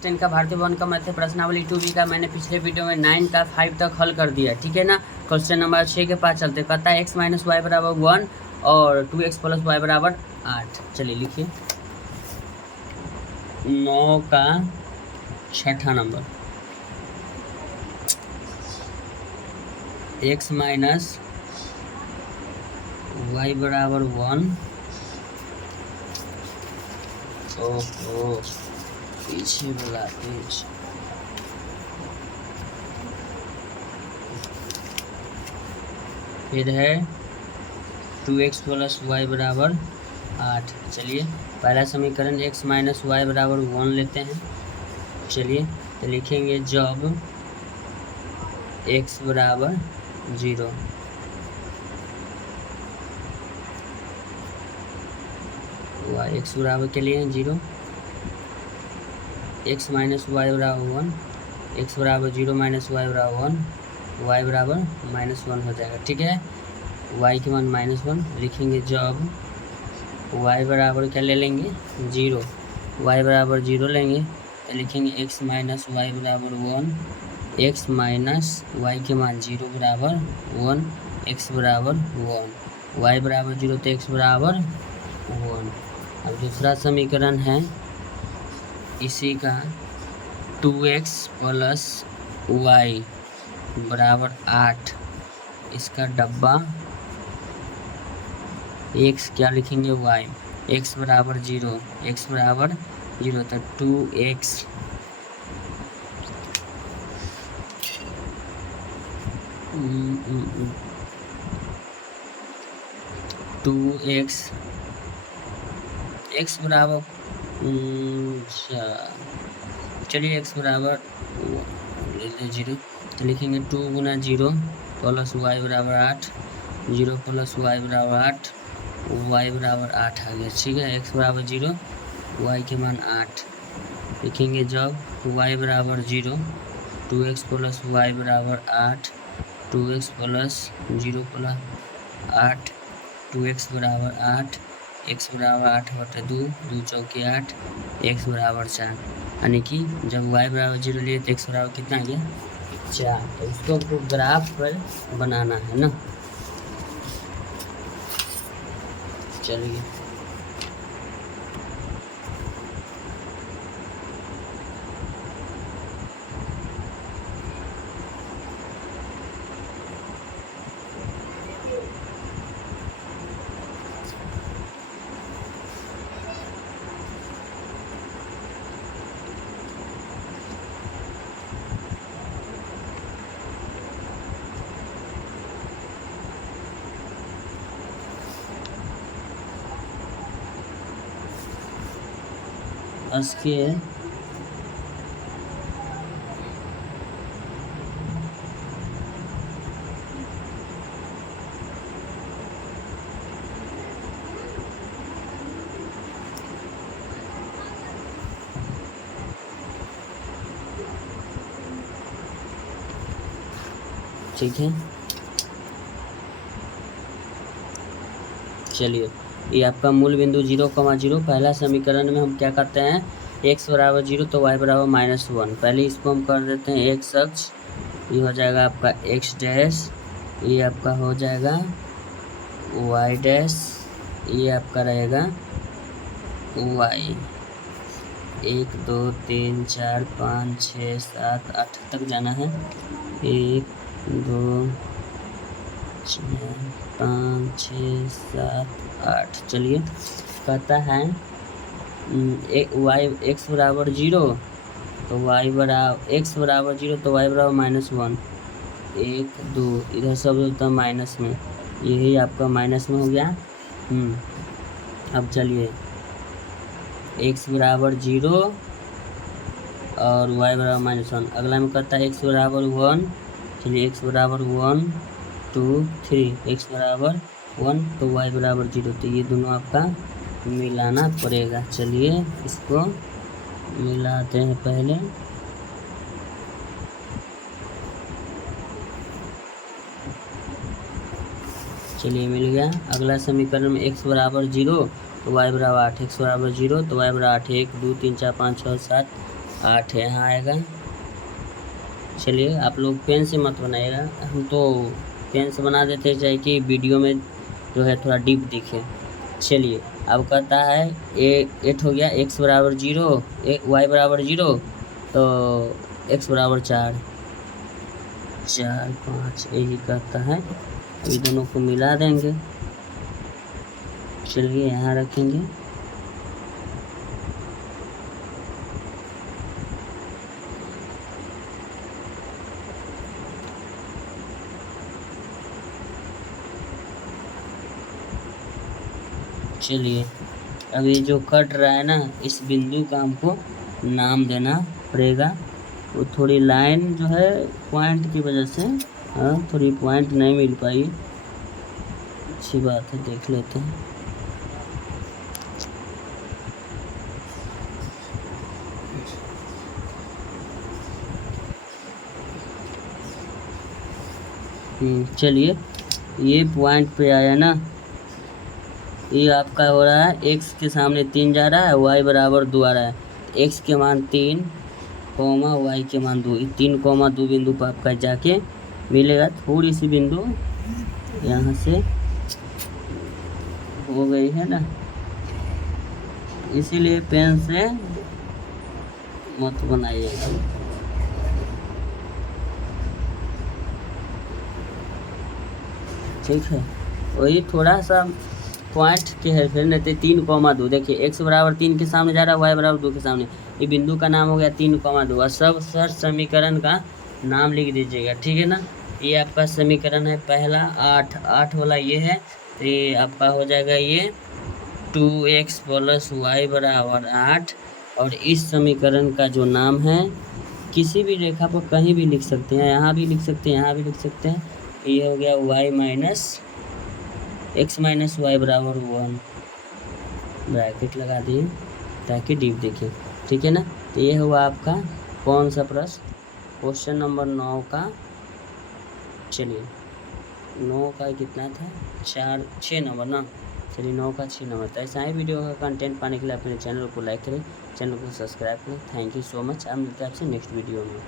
10 का भारतीय वन का मैथ प्रश्नावली 2B का मैंने पिछले वीडियो में 9 का 5 तक हल कर दिया, ठीक है ना। क्वेश्चन नंबर 6 के पास चलते, कहता है x माइनस वाई बराबर 1 और 2x प्लस वाई बराबर 8। चलिए लिखिए 9 का छठा नंबर, x माइनस वाई बराबर 1। ओहो पीछे वाला पेज, फिर है 2x प्लस वाई बराबर 8। चलिए पहला समीकरण x माइनस वाई बराबर 1 लेते हैं। चलिए तो लिखेंगे जब x बराबर 0, वाई x बराबर के लिए 0, x माइनस वाई बराबर 1, x बराबर 0 माइनस वाई बराबर 1, y बराबर -1 हो जाएगा, ठीक है। y के मान -1 लिखेंगे जब y बराबर क्या ले लेंगे 0, y बराबर 0 लेंगे तो लिखेंगे x माइनस वाई बराबर 1, x माइनस वाई के मान 0 बराबर 1, x बराबर 1, y बराबर 0 तो x बराबर 1। अब दूसरा समीकरण है इसी का 2x प्लस वाई बराबर 8, इसका डब्बा x क्या लिखेंगे y, x बराबर 0, x बराबर 0 तो 2x x बराबर चलिए x बराबर 0 तो लिखेंगे 2 गुना 0 प्लस वाई बराबर 8, 0 प्लस वाई बराबर 8, वाई बराबर 8 आ गया, ठीक है। x बराबर 0, वाई के मान 8 लिखेंगे जब y बराबर 0, 2x प्लस वाई बराबर 8, 2x प्लस 0 प्लस 8, 2x बराबर 8, x बराबर 8/2, 2 चौके 8, x बराबर 4, यानी कि जब y बराबर 0 लिए तो x बराबर कितना आ गया 4। तो उसको ग्राफ पर बनाना है ना। चलिए इसके ठीक है। चलिए ये आपका मूल बिंदु 0,0 पहला समीकरण में हम क्या करते हैं x बराबर 0 तो y बराबर -1। पहले इसको हम कर देते हैं x अक्ष, ये हो जाएगा आपका x डैश, ये आपका हो जाएगा y डैश, ये आपका रहेगा y। 1 2 3 4 5 6 7 8 तक जाना है, 1 2 4 5 6 7 8। चलिए कहता है x बराबर 0 तो y बराबर x बराबर 0 तो y बराबर -1, 1 2 इधर सब होता है माइनस में, यही आपका माइनस में हो गया। अब चलिए x बराबर 0 और y बराबर -1, अगला में कहता है x बराबर 1। चलिए x बराबर 1 2 3, x बराबर 1 तो y बराबर 0, तो ये दोनों आपका मिलाना पड़ेगा। चलिए इसको मिलाते हैं पहले। चलिए मिल गया। अगला समीकरण में x बराबर 0 तो y बराबर 8, x बराबर 0 तो y बराबर 8, 1 2 3 4 5 6 7 8 यहाँ आएगा। चलिए आप लोग पेन से मत बनाइएगा, हम तो पेन से बना देते हैं, चाहे कि वीडियो में जो है थोड़ा डीप दिखे। चलिए अब कहता है एट हो गया, x बराबर 0, y बराबर 0, तो x बराबर 4, 4 5 यही कहता है। ये दोनों को मिला देंगे। चलिए यहाँ रखेंगे। चलिए अब ये जो कट रहा है ना, इस बिंदु का हमको नाम देना पड़ेगा। वो थोड़ी लाइन जो है पॉइंट की वजह से थोड़ी पॉइंट नहीं मिल पाई। अच्छी बात है, देख लेते हैं। चलिए ये पॉइंट पे आया ना, ये आपका हो रहा है x के सामने 3 जा रहा है, y बराबर 2 आ रहा है। x के मान 3, y के मान 2, 3, 2 बिंदु पर आपका जाके मिलेगा। थोड़ी सी बिंदु यहाँ से हो गई है ना, इसीलिए पेन से मत बनाइएगा। ठीक है, वही थोड़ा सा पॉइंट के हेरफेर रहते। 3, 2 देखिए, x बराबर 3 के सामने जा रहा है, y बराबर 2 के सामने, ये बिंदु का नाम हो गया 3, 2 और सब सर समीकरण का नाम लिख दीजिएगा। ठीक है ना, ये आपका समीकरण है पहला 8 वाला ये है, तो ये आपका हो जाएगा ये 2x + y बराबर 8। और इस समीकरण का जो नाम है किसी भी रेखा पर कहीं भी लिख सकते हैं, यहाँ भी लिख सकते हैं, यहाँ भी लिख सकते हैं। ये हो गया x - y बराबर 1, ब्रैकेट लगा दिए ताकि डीप दिखे। ठीक है ना, तो ये हुआ आपका कौन सा प्रश्न, क्वेश्चन नंबर 9 का। चलिए 9 का कितना था, 6 नंबर ना। चलिए 9 का 6 नंबर था। ऐसा ही वीडियो का कंटेंट पाने के लिए अपने चैनल को लाइक करें, चैनल को सब्सक्राइब करें। Thank you so much. अब मिलते हैं आपसे नेक्स्ट वीडियो में।